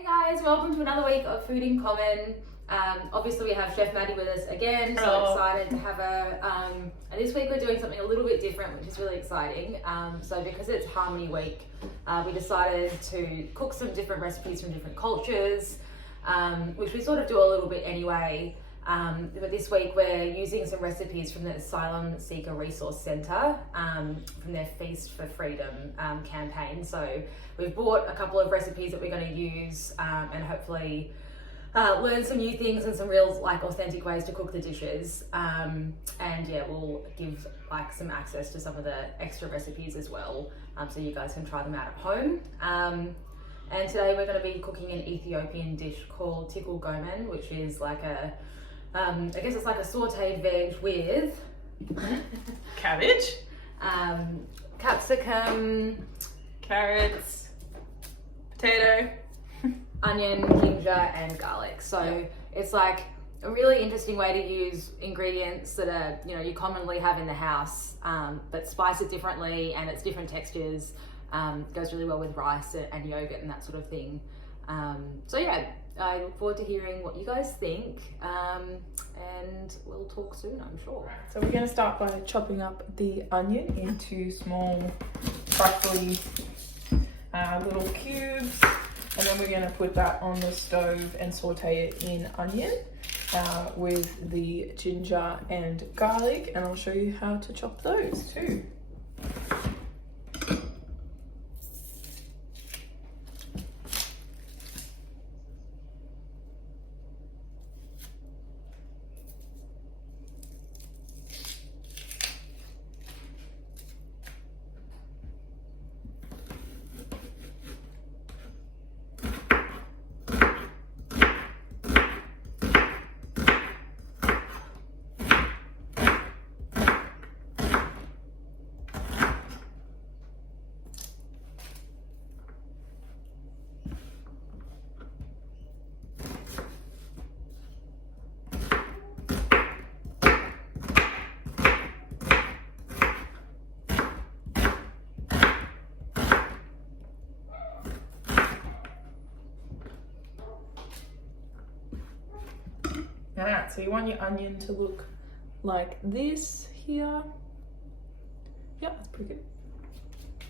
Hey guys, welcome to another week of Food in Common. Obviously we have Chef Maddie with us again, so excited to have her. And this week we're doing something a little bit different, which is really exciting. So because it's Harmony Week, we decided to cook some different recipes from different cultures, which we sort of do a little bit anyway. But this week we're using some recipes from the Asylum Seeker Resource Centre, from their Feast for Freedom campaign. So we've bought a couple of recipes that we're going to use and hopefully learn some new things and some real authentic ways to cook the dishes. And yeah, we'll give some access to some of the extra recipes as well, so you guys can try them out at home. And today we're going to be cooking an Ethiopian dish called Tikel Gomen, which is like a I guess it's like a sauteed veg with cabbage, capsicum, carrots, potato, onion, ginger and garlic. So it's like a really interesting way to use ingredients that are, you commonly have in the house, but spice it differently and it's different textures. Goes really well with rice and yogurt and that sort of thing. So yeah, I look forward to hearing what you guys think, and we'll talk soon, I'm sure. So we're going to start by chopping up the onion into small, roughly little cubes, and then we're going to put that on the stove and saute it in onion with the ginger and garlic, and I'll show you how to chop those too. Alright, so you want your onion to look like this here. Yeah, that's pretty good.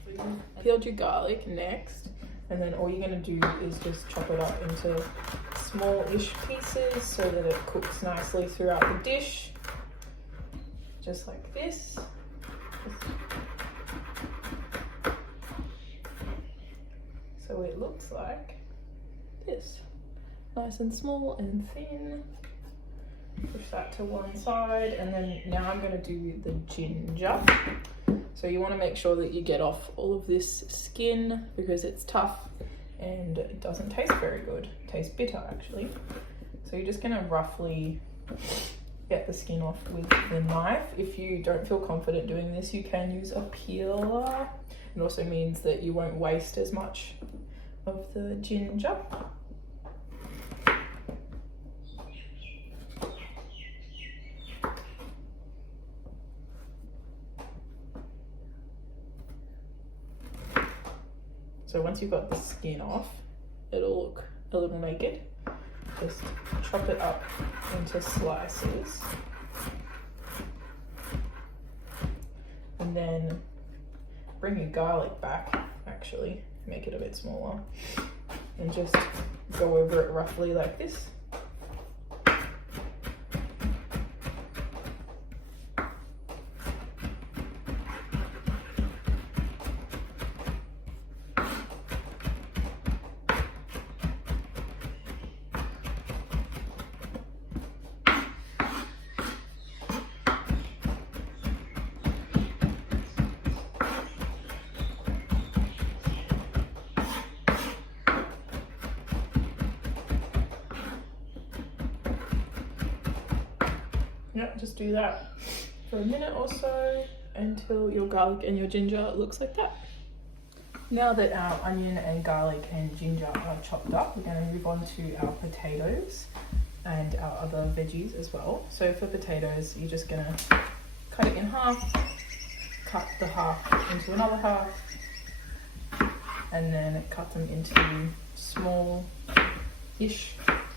So you peeled your garlic next, and then all you're going to do is just chop it up into small-ish pieces so that it cooks nicely throughout the dish. Just like this. So it looks like this. Nice and small and thin. Push that to one side, and then now I'm going to do the ginger. So you want to make sure that you get off all of this skin because it's tough and it doesn't taste very good. It tastes bitter actually. So you're just going to roughly get the skin off with the knife. If you don't feel confident doing this, you can use a peeler. It also means that you won't waste as much of the ginger. So once you've got the skin off, it'll look a little naked. Just chop it up into slices. And then bring your garlic back, actually, make it a bit smaller. And just go over it roughly like this. Yeah, just do that for a minute or so until your garlic and your ginger looks like that. Now that our onion and garlic and ginger are chopped up, we're going to move on to our potatoes and our other veggies as well. So for potatoes, you're just going to cut it in half, cut the half into another half, and then cut them into small ish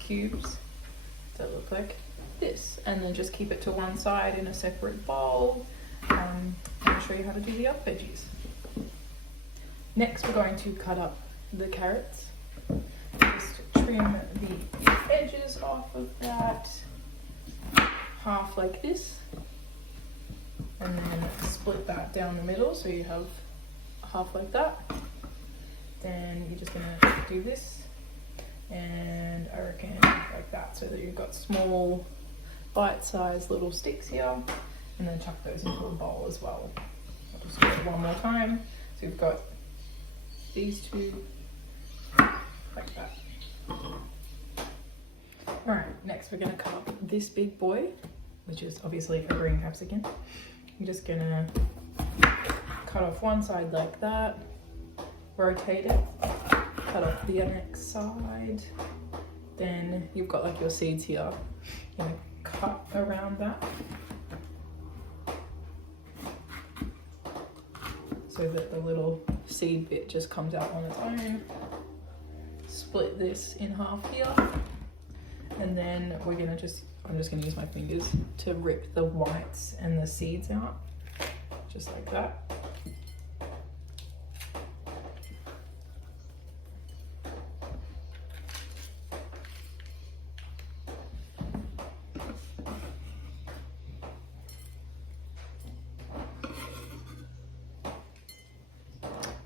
cubes that look like this, and then just keep it to one side in a separate bowl. I'll show you how to do the other veggies. Next, we're going to cut up the carrots. Just trim the edges off of that, half like this, and then split that down the middle so you have half like that. Then you're just gonna do this, and I reckon like that, so that you've got small bite-sized little sticks here, and then chuck those into a bowl as well. I'll just do it one more time. So you've got these two like that. Alright, next we're gonna cut up this big boy, which is obviously a green capsicum. I'm just gonna cut off one side like that, rotate it, cut off the next side, then you've got like your seeds here. You're gonna cut around that so that the little seed bit just comes out on its own. Split this in half here, and then we're gonna I'm just gonna use my fingers to rip the whites and the seeds out, just like that.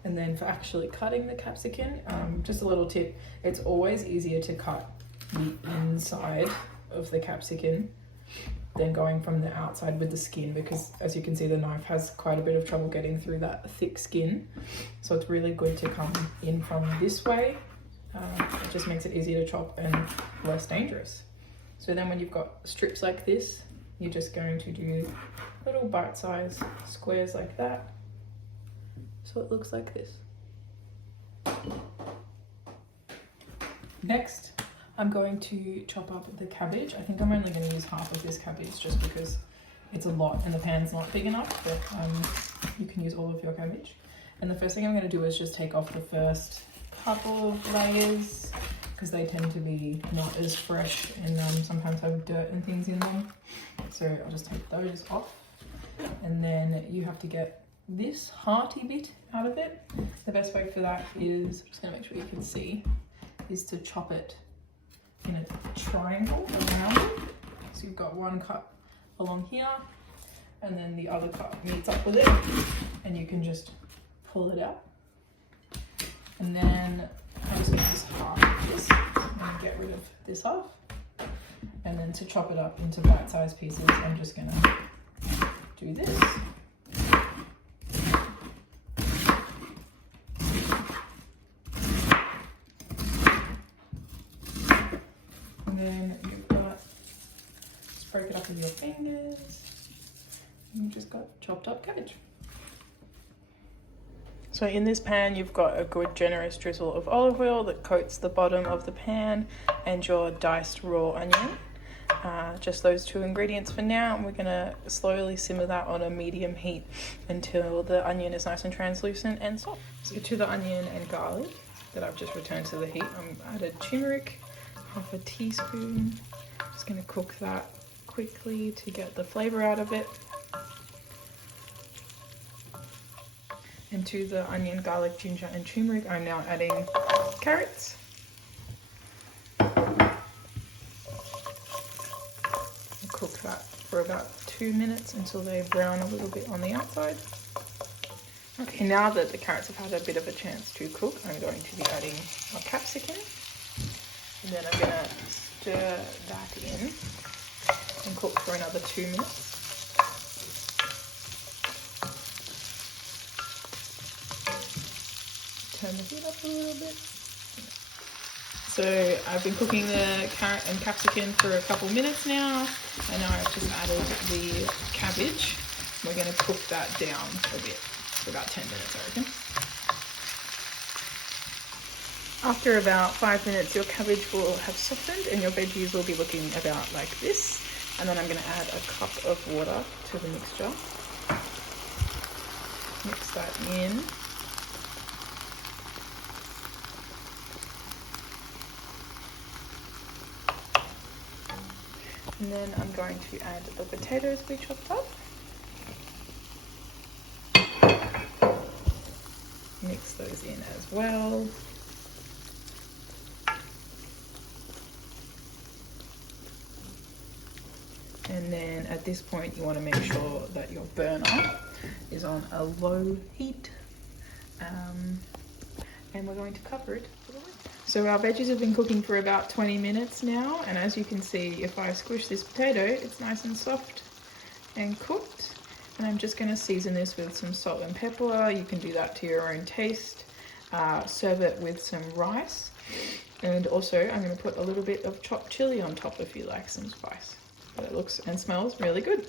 And then for actually cutting the capsicum, just a little tip, it's always easier to cut the inside of the capsicum than going from the outside with the skin, because as you can see, the knife has quite a bit of trouble getting through that thick skin. So it's really good to come in from this way. It just makes it easier to chop and less dangerous. So then when you've got strips like this, you're just going to do little bite-sized squares like that. So it looks like this. Next, I'm going to chop up the cabbage. I think I'm only going to use half of this cabbage just because it's a lot and the pan's not big enough, but you can use all of your cabbage. And the first thing I'm going to do is just take off the first couple of layers, because they tend to be not as fresh and sometimes have dirt and things in them. So I'll just take those off. And then you have to get this hearty bit out of it. The best way for that is, I'm just going to make sure you can see, is to chop it in a triangle around it. So you've got one cut along here, and then the other cut meets up with it, and you can just pull it out. And then I'm just going to use half of this and get rid of this half. And then to chop it up into bite-sized pieces, I'm just going to do this. And then you've got, just break it up with your fingers, and you've just got chopped up cabbage. So in this pan, you've got a good generous drizzle of olive oil that coats the bottom of the pan, and your diced raw onion. Just those two ingredients for now, and we're gonna slowly simmer that on a medium heat until the onion is nice and translucent and soft. So to the onion and garlic that I've just returned to the heat, I've added turmeric, half a teaspoon. Just gonna cook that quickly to get the flavor out of it. And to the onion, garlic, ginger and turmeric, I'm now adding carrots. Cook that for about 2 minutes until they brown a little bit on the outside. Okay, now that the carrots have had a bit of a chance to cook, I'm going to be adding our capsicum. And then I'm going to stir that in and cook for another 2 minutes. Turn the heat up a little bit. So I've been cooking the carrot and capsicum for a couple minutes now, and now I've just added the cabbage. We're going to cook that down a bit for about 10 minutes, I reckon. After about 5 minutes, your cabbage will have softened and your veggies will be looking about like this. And then I'm going to add a cup of water to the mixture. Mix that in. . And then I'm going to add the potatoes we chopped up. Mix those in as well. And then at this point you want to make sure that your burner is on a low heat. And we're going to cover it. So our veggies have been cooking for about 20 minutes now, and as you can see, if I squish this potato, it's nice and soft and cooked. And I'm just going to season this with some salt and pepper. You can do that to your own taste. Serve it with some rice, and also I'm going to put a little bit of chopped chili on top if you like some spice. But it looks and smells really good.